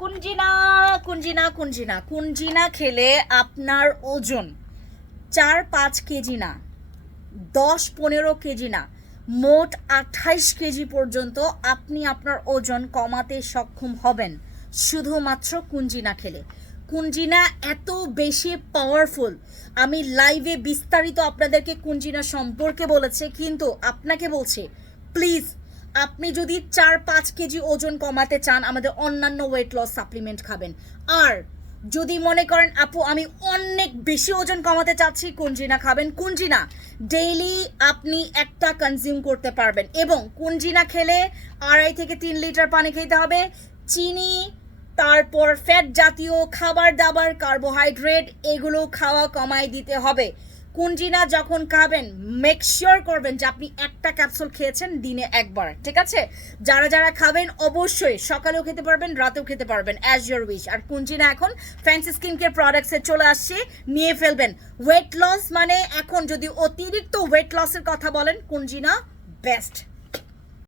কুঞ্জিনা কুঞ্জিনা কুঞ্জিনা কুঞ্জিনা খেলে আপনার ওজন 4-5 কেজি না, 10-15 কেজি না, মোট 28 কেজি পর্যন্ত আপনি আপনার ওজন কমাতে সক্ষম হবেন শুধুমাত্র কুঞ্জিনা খেলে। কুঞ্জিনা এত বেশি পাওয়ারফুল, আমি লাইভে বিস্তারিত আপনাদেরকে কুঞ্জিনা সম্পর্কে বলেছে, কিন্তু আপনাকে বলছি প্লিজ আপনি যদি 4-5 কেজি ওজন কমাতে চান আমাদের অন্যান্য ওয়েট লস সাপ্লিমেন্ট খাবেন। আর যদি মনে করেন আপু আমি অনেক বেশি ওজন কমাতে চাচ্ছি, কুঞ্জিনা খাবেন। কুঞ্জিনা ডেইলি আপনি একটা কনজিউম করতে পারবেন এবং কুঞ্জিনা খেলে 2.5 থেকে 3 লিটার পানি খেতে হবে। চিনি, তারপর ফ্যাট জাতীয় খাবার দাবার, কার্বোহাইড্রেট এগুলো খাওয়া কমাই দিতে হবে। কুঞ্জিনা যখন খাবেন মেক শিওর করবেন যে আপনি একটা ক্যাপসুল খেয়েছেন দিনে একবার, ঠিক আছে? যারা যারা খাবেন অবশ্যই সকালেও খেতে পারবেন, রাতেও খেতে পারবেন, অ্যাজ ইয়োর উইশ। আর কুঞ্জিনা এখন ফ্যান্সি স্কিন কেয়ার প্রোডাক্টসে চলে আসছে, নিয়ে ফেলবেন। ওয়েট লস মানে এখন যদি অতিরিক্ত ওয়েট লসের কথা বলেন কুঞ্জিনা বেস্ট।